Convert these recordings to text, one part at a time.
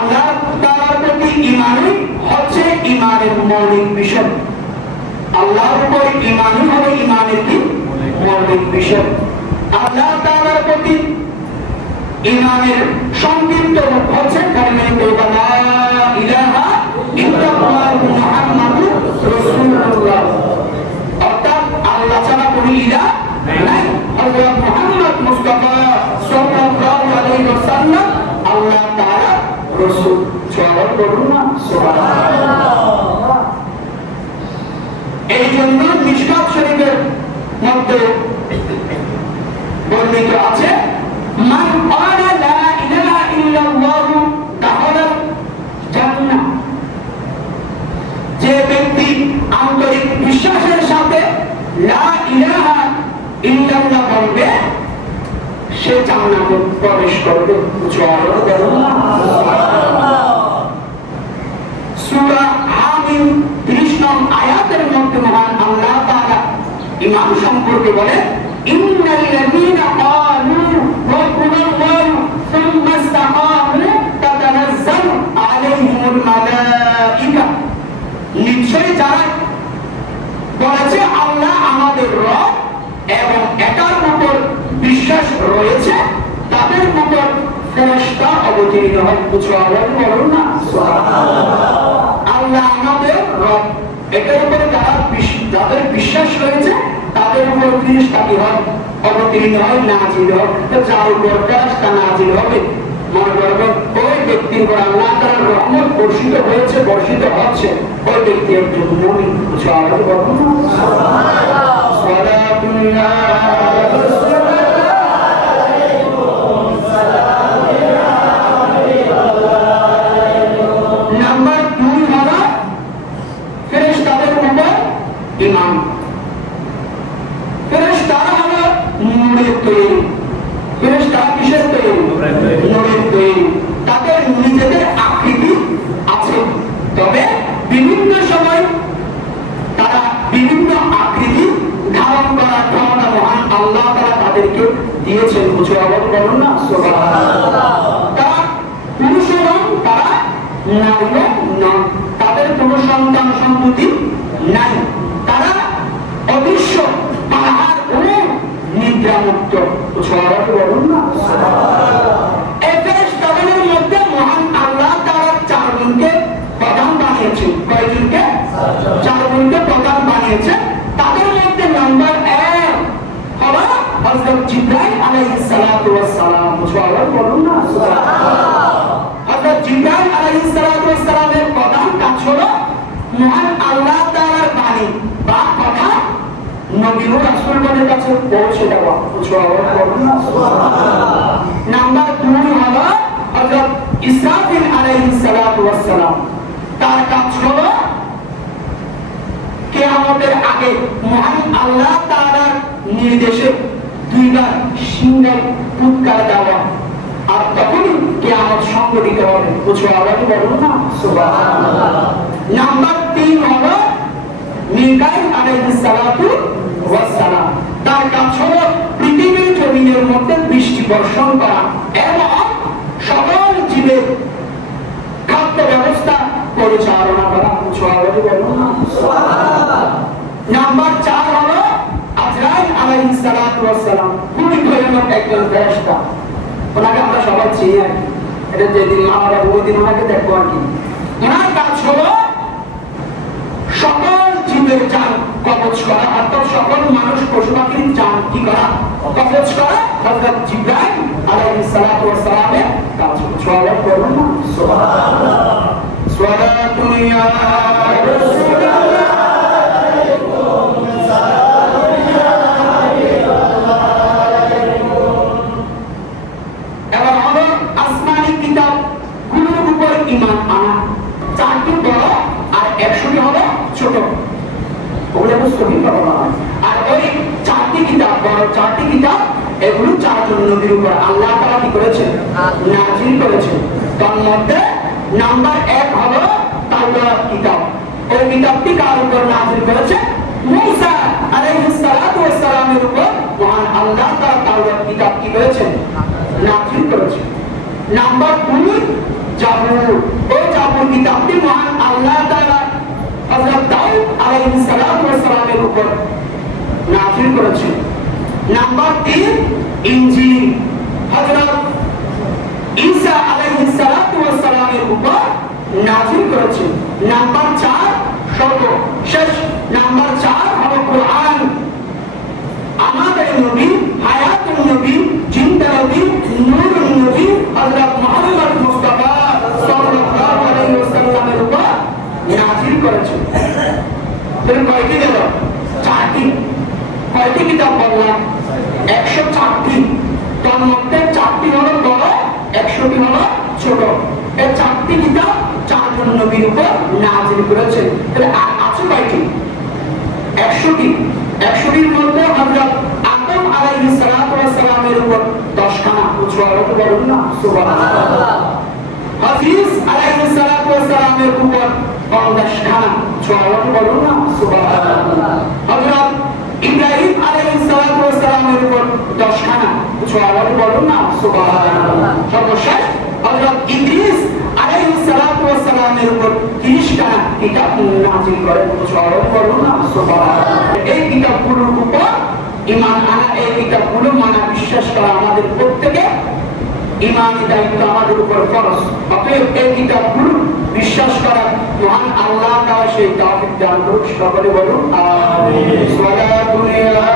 আল্লাহ তাআলার প্রতি ঈমানই হচ্ছে ঈমানের মৌলিক বিষয়। আল্লাহর উপর ঈমানই হবে ঈমানের কি মৌলিক বিষয়। আল্লাহ তাআলার প্রতি ঈমানের সংক্ষিপ্ত রূপ হচ্ছে কালিমা লা ইলাহা ইল্লাল্লাহু মুহাম্মাদুর রাসূলুল্লাহ। অর্থাৎ আল্লাহ ছাড়া কোনো ইলাহ নাই। হযরত মুহাম্মদ মুস্তাফা সাল্লাল্লাহু আলাইহি ওয়াসাল্লাম আল্লাহ তাআলা রাসূল। সবাই বলুন না সুবহানাল্লাহ। এই জন্য মিশকাত শরীফের মধ্যে বর্ণিত আছে মান ক্বালা লা ইলাহা ইল্লাল্লাহু দাখালাল জান্নাহ। যে ব্যক্তি আন্তরিক বিশ্বাসের সাথে লা ইলাহা ইল্লাল্লাহ বলবে সে জান্নাতে প্রবেশ করবে। সূরা হামিম 30 নং আয়াতের মধ্যে মহান আল্লাহ তাআলা ঈমান সম্পর্কে বলে ইন্নাল লাযীনা ক্বালু রাব্বুনাল্লাহু সুম্মা ইসতাকামু তাতানাজ্জালু আলাইহিমুল মালাঈকা। নিশ্চয়ই যারা বলেছে আল্লাহ আমাদের রব এবং এটার উপর বিশ্বাস রয়েছে তাদের উপর ফেরেশতা অবতীর্ণ হয়। আল্লাহ বলুন না সুবহানাল্লাহ। আল্লাহ আমাদের রব এটার উপরে যাদের বিশ্বাস রয়েছে তাদের উপর ফেরেশতা কি হয় অবতীর্ণ হয় নাজিল হয়। যার উপর ফেরেশতা নাজিল হবে মনে করবেন ওই ব্যক্তির উপর আল্লাহ তাআলার রহমত বর্ষিত হয়েছে বর্ষিত হচ্ছে ওই ব্যক্তি একজন মুমিন। আল্লাহ বলুন না সুবহানাল্লাহ। সালাতুল্লাহ ঈমান। ফেরেশতারা হলো নূরের তৈরি। ফেরেশতারা কিসের তৈরি? নূরের তৈরি। তাদের নিজেদের আকৃতি আছে, তবে বিভিন্ন সময় তারা বিভিন্ন আকৃতি ধারণ করার ক্ষমতা মহান আল্লাহ তাআলা তাদেরকে দিয়েছেন। আবার বলুন না সুবহানাল্লাহ। তারা পুরুষও নন, তারা নারীও নন, তাদের কোনো সন্তান সন্ততি নাই, তারা অদৃশ্য পাহাড় ও নিদ্রামুক্ত। বলুন না এই ফেরেশতাদের মধ্যে মহান আল্লাহ তাআলা চারজনকে প্রধান বানিয়েছেন। কয়জনকে? চারজনকে প্রধান বানিয়েছেন। তাদের মধ্যে নাম্বার 1 হলো হযরত জিবরাইল আলাইহিস সালাতু ওয়াস সালাম। বলুন না সুবহানাল্লাহ। হযরত জিবরাইল আলাইহিস সালাতু ওয়াস সালামের প্রধান কাজ হলো মহান আল্লাহ তাআলার বাণী বা কথা নবী ও রাসূলগণের কাছে পৌঁছে দেওয়া। বলুন না সুবহানাল্লাহ। নাম্বার 2 হলো হযরত ইসরাফিল আলাইহিস সালাতু ওয়াস সালাম। তার কাজ হলো কিয়ামতের আগে মহান আল্লাহ তাআলার নির্দেশে দুইবার সিংহের ফুৎকার দেওয়া, আর তখনই কিয়ামত সংঘটিত হবে। বলুন না সুবহানাল্লাহ। নাম্বার 3 হলো মিকাইল আলাইহিস সালাতু ওয়াস সালাম। তার কাজ হলো পৃথিবীর জমিনের মধ্যে বৃষ্টি বর্ষণ করা এবং সকল জীবের খাদ্য ব্যবস্থা পরিচালনা করা। বলুন না সুবহানাল্লাহ। নাম্বার 4 হলো আজরাইল আলাইহিস সালাতু ওয়াস সালাম। খুবই ভয়ানক একজন ফেরেশতা, ওনাকে আমরা সবাই চিনি আর কি। এটা যেদিন আমরা ওই দিন ওনাকে দেখবো আর কি। ওনার কাজ হলো সকল জীবের জান কবজ করা, অর্থাৎ সকল মানুষ পশু পাখির জান কি করা কবজ করা হযরত জিবরাইল আলাইহিস সালাতু ওয়াস সালামের কাজ। বলুন না সুবহানাল্লাহ। সালাতু ইয়া রাসূলুল্লাহ আলাইকুম সালাম ইয়া হাবিবাল্লাহ আলাইকুম। এবার হলো আসমানি কিতাব গুলোর উপর ঈমান আনা। 4টি বড় আর 100টি হলো ছোট, ওগুলো মুসলিম বলা হয়। আর ওই 4টি কিতাব বড় 4টি কিতাব এগুলো 4 জন নবীর উপর আল্লাহ তাআলা কি করেছেন নাযিল করেছেন। তার মধ্যে নাম্বার 1 হলো তাওরাত কিতাব। ওই কিতাবটি কার উপর নাযিল করেছেন? মূসা আলাইহিস সালাতু ওয়াস সালামের উপর মহান আল্লাহ তাআলা তাওরাত কিতাব কি করেছেন নাযিল করেছেন। নাম্বার 2 জাবুর। কিতাবটি মহান আল্লাহ তাআলা হযরত দাউদ আলাইহিস সালামের উপর নাযিল করেছেন। নাম্বার 3 ইনজিল হযরত ঈসা আলাইহিস সালামের উপর নাযিল করেছেন। নাম্বার 4 সর্বশেষ নাম্বার 4 হলো কোরআন। আমাদের নবী হায়াতুন নবী জিন্দা নবী নূরুন নবী হযরত মুহাম্মদ মুস্তাফা সাল্লাল্লাহু আলাইহি ওয়াসাল্লামের উপর নাযিল করেছেন। তাহলে কয়টি গেল? 4টি। কয়টি কিতাব বললাম? 104টি। তার মধ্যে 4টি হলো বড়, 100টি হলো ছোট। এই 4টি কিতাব 4 জন নবীর উপর নাযিল করেছেন। তাহলে আছে কয়টি? 100টি। 100টির মধ্যে হযরত আদম আলাইহিস সালামের উপর 10 খানা। উচ্চারণ করুন না সুবহানাল্লাহ। হাফিজ আলাইহিস সালামের উপর 50 খানা। উচ্চারণ করুন না সুবহানাল্লাহ। হযরত ইব্রাহিম আলাইহিস সালামের উপর 10 খানা। উচ্চারণ করুন না সুবহানাল্লাহ। সর্বশেষ হযরত ইদ্রিস আলাইহিস সালামের উপর 30 খানা কিতাব নাযিল করেন। উচ্চারণ করুন না সুবহানাল্লাহ। এই কিতাবগুলোর উপর ঈমান আনা, এই কিতাবগুলো মানা, বিশ্বাস করা আমাদের প্রত্যেকে ঈমানি দায়িত্ব, আমাদের উপর ফরজ। অতএব এই কিতাবগুলো বিশ্বাস করা মহান আল্লাহ তাআলা সেই তৌফিক দান করুন। সকলে বলুন আমিন। সালাতু আলা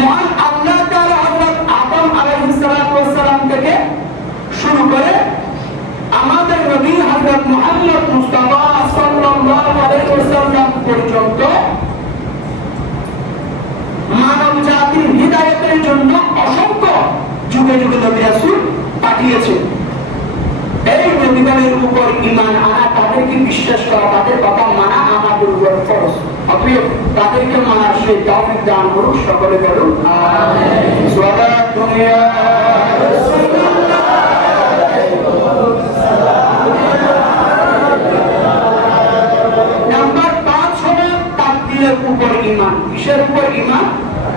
মহান আল্লাহ তাআলা হযরত আদম আলাইহিস সালাম থেকে শুরু করে আমাদের নবী হযরত মুহাম্মদ মুস্তাফা সাল্লাল্লাহু আলাইহি ওয়াসাল্লাম পর্যন্ত মানব জাতির হিদায়াতের জন্য অসংখ্য যুগে যুগে নবী রাসূল পাঠিয়েছেন। এই নবীগণের উপর ঈমান আনা, তাদেরকে বিশ্বাস করা, তাদের কথা মানা আমাদের উপর ফরজ। অতএব তাদেরকে মানার সেই তৌফিক দান করুন। সকলে বলুন আমিন। সালাতু আলা রাসূলিল্লাহ নাম্বার 5 হলো তাকদীরের উপর ঈমান। কিসের উপর ঈমান?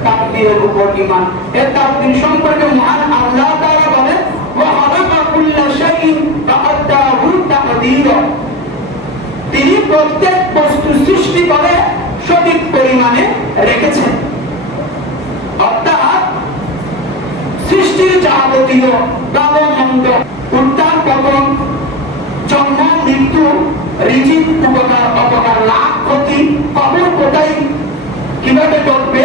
তাকদীরের উপর ঈমান। এই তাকদীর সম্পর্কে মহান আল্লাহ তাআলা বলেন ওয়া খালাকা কুল্লা শাইইন ফাআদাহু তাকদীরা। তিনি প্রত্যেক বস্তু সৃষ্টি করে সঠিক পরিমাণে রেখেছেন। অর্থাৎ সৃষ্টির যাবতীয় ভালো মন্দ, উত্থান পতন, জন্ম মৃত্যু, রিজিক, উপকার অপকার, লাভ ক্ষতি, কবর কোথায় কিভাবে ঘটবে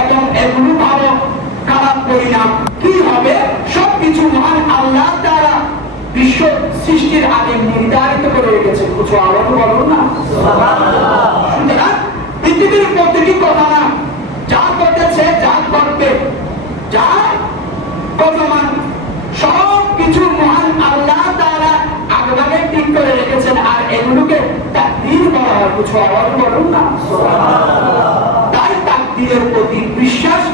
এবং এগুলো ভালো খারাপ পরিণাম কি হবে, সবকিছু মহান আল্লাহ তাআলা বিশ্ব সৃষ্টির আগে নির্ধারিত করে রেখেছেন। কিছু আরো বলুন না সুবহানাল্লাহ। সুতরাং পৃথিবীর প্রতিটি কথা না, যা ঘটেছে, যা ঘটবে, যা বর্তমান, সব কিছু মহান আল্লাহ তাআলা আগেভাগে ঠিক করে রেখেছেন। আর এগুলোকে তাকদীর বলা হয়। কিছু আরো বলুন না সুবহানাল্লাহ। তাই তাকদীরের প্রতি বিশ্বাস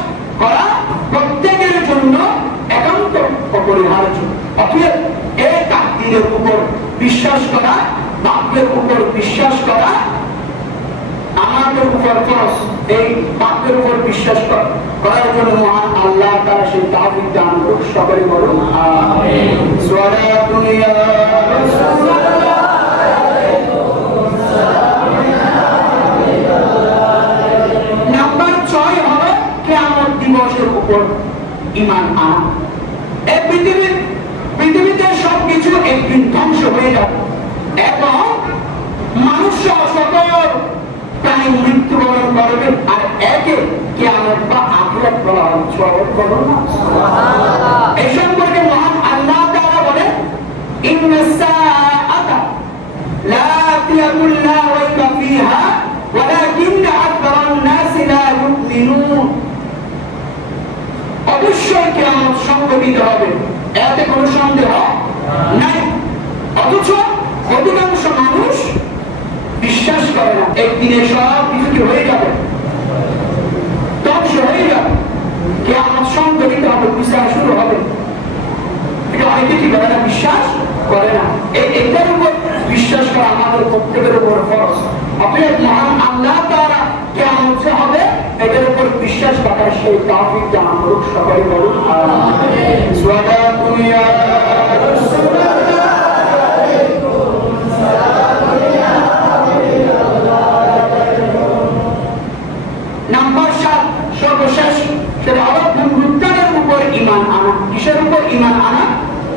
করা প্রত্যেকের জন্য একান্ত অপরিহার্য। অতএব এই তাকদীরের উপর বিশ্বাস করা, ভাগ্যের উপর বিশ্বাস করা আমাদের উপর ফরজ। এই ভাগ্যের উপর বিশ্বাস করার জন্য মহান আল্লাহ তাআলা সেই তৌফিক দান করুন। সকলে বলুন আমিন। সালাতু আলা রাসূলিল্লাহ নাম্বার 6 হলো কিয়ামত দিবসের উপর ঈমান আনা। এই পৃথিবীতে সবকিছু একদিন ধ্বংস হয়ে যাবে এবং মানুষ সকল প্রাণী মৃত্যুবরণ করবে। আর একে কিয়ামত বা আখিরাত বলা হয়। বলুন না সুবহানাল্লাহ। এই সম্পর্কে মহান আল্লাহ তাআলা বলেন ইন্নাস সাআতা লা ইয়াকুল লা রাইবা ফিহা ওয়ালাকিন্না আকতারান নাস লা ইউমিনুন। অবশ্যই কিয়ামত সংঘটিত হবে, এতে কোনো সন্দেহ নাই। অথচ অধিকাংশ মানুষ বিশ্বাস করে না। একদিনে সব কিছু হয়ে যাবে, ধ্বংস হয়ে যাবে, কিয়ামত সংঘটিত হবে, বিচার শুরু হবে। এটা অনেকে কি করে না, বিশ্বাস করে না। এটার উপর বিশ্বাস করা আমাদের প্রত্যেকের উপর ফরজ। অতএব মহান আল্লাহ থাকার সেই তৌফিক দান করুক, সকলে বলুন আমিন। সালাতু ইয়া রাসূলুল্লাহ আলাইকুম সালাতু ইয়া নাম্বার 7 সর্বশেষ সেটা হলো পুনরুত্থানের উপর ঈমান আনা। কিসের উপর ঈমান আনা?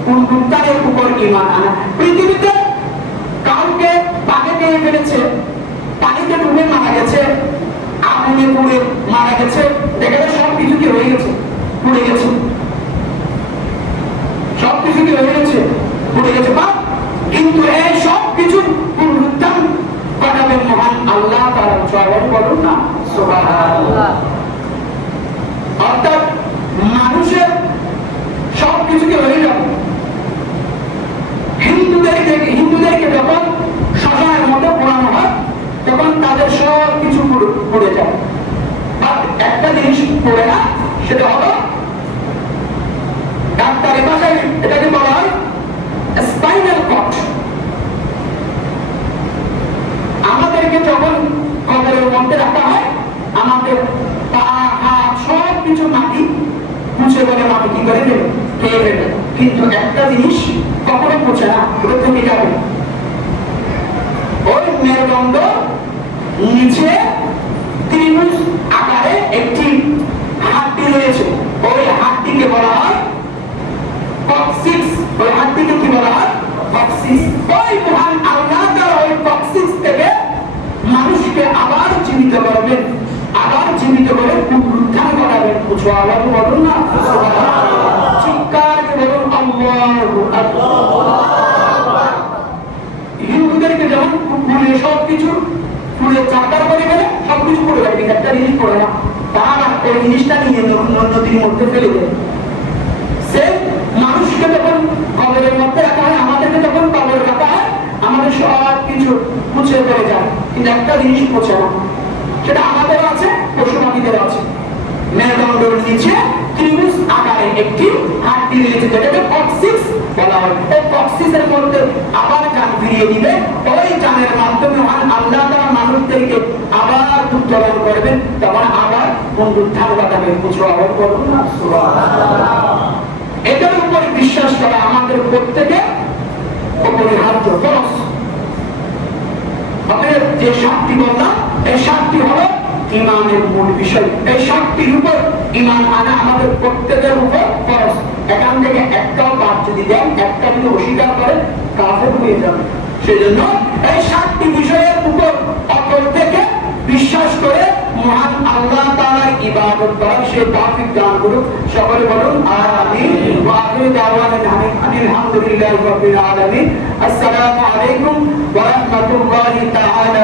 পুনরুত্থানের উপর ঈমান আনা। পৃথিবীতে কাউকে পানি দিয়ে ফেলেছে, পানিতে ডুবে মারা গেছে, আগুনে পুড়ে মারা গেছে, দেখে সব কিছু কি হয়ে গেছে? পুড়ে গেছে। সব কিছু কি হয়ে গেছে? পুড়ে গেছে। বা কিন্তু এই সব কিছু পুনরুত্থান ঘটাবেন মহান আল্লাহ তাআলা। জবাব বলুন না সুবহানাল্লাহ। অর্থাৎ মানুষের সব কিছুকে হয়ে যাবে। হিন্দুদেরকে যখন শ্মশানের মতো পোড়ানো হয় তখন তাদের সব কিছু পুড়ে যায়। বাট একটা জিনিস পড়ে না, সেটা হলো ডাক্তারের ভাষায় এটাকে বলা হয় স্পাইনাল কর্ড। আমাদেরকে যখন কবরের মধ্যে রাখা হয়, আমাদের পা হাত সব কিছু মাটি মুছে বলে মাটি কি করে দেবে, খেয়ে দেবে। কিন্তু একটা জিনিস কখনো মুছে না, ওটা থেকে যাবে। ওই মেরুদণ্ড নিচে ত্রিভুজ আকারে একটি হাড্ডি রয়েছে, ওই হাড্ডিকে বলা হয় কক্সিক্স। ওই হাড্ডিকে কি বলা হয়? কক্সিক্স। ওই মহান আল্লাহ তাআলা ওই কক্সিক্স থেকে মানুষকে আবার জীবিত করবেন, আবার জীবিত করে পুনরুত্থান করাবেন। কিছু আওয়াজ বলুন না সুবহানাল্লাহ। চিৎকার করে বলুন আল্লাহু আকবার। হিন্দুদেরকে যেমন পুড়ে সব কিছু পুড়ে চাকার করে গেলে সব কিছু পুড়ে যাবে, একটা জিনিস পড়ে না, তারা ওই জিনিসটা নিয়ে নদীর মধ্যে ফেলে দেবে। সে মানুষকে যখন কবরের মধ্যে রাখা হয়, আমাদেরকে যখন কবরে রাখা হয়, আমাদের সব কিছু মুছে পড়ে যায়, কিন্তু একটা জিনিস মুছে না। সেটা আমাদেরও আছে, পশু পাখিদেরও আছে। মেরুদণ্ডের নিচে ত্রিভুজ আকারে একটি হাড্ডি রয়েছে, যেটাকে কক্সিক্স বলা হয়। এই কক্সিক্সের মধ্যে আবার জান ফিরিয়ে দিবে। ওই জানের মাধ্যমে আল্লাহ তাআলা মানুষদেরকে আবার উত্তোলন করবেন, তখন আবার পুনরুত্থান ঘটাবেন। কিছু আবার করবো না সুবহানাল্লাহ। এটার উপর বিশ্বাস করা আমাদের প্রত্যেকের অপরিহার্য ফরজ। আমাদের যে 7টি বললাম, এই 7টি হলো ঈমানের মূল বিষয়। এই 7টির উপর ঈমান আনা আমাদের প্রত্যেকের উপর ফরজ। এখান থেকে একটাও বাদ যদি দেন, একটা যদি অস্বীকার করেন, কাফের হয়ে যাবে। সেজন্য এই 7টি বিষয়ের উপর অটল থেকে বিশ্বাস করে মহান আল্লাহ তাআলার ইবাদত করার সেই তৌফিক দান করুন। সকলে বলুন আমিন। ওয়া আখিরু দাওয়ানা আলহামদুলিল্লাহি রাব্বিল আলামিন। আসসালামু আলাইকুম ওয়া রাহমাতুল্লাহি তাআলা।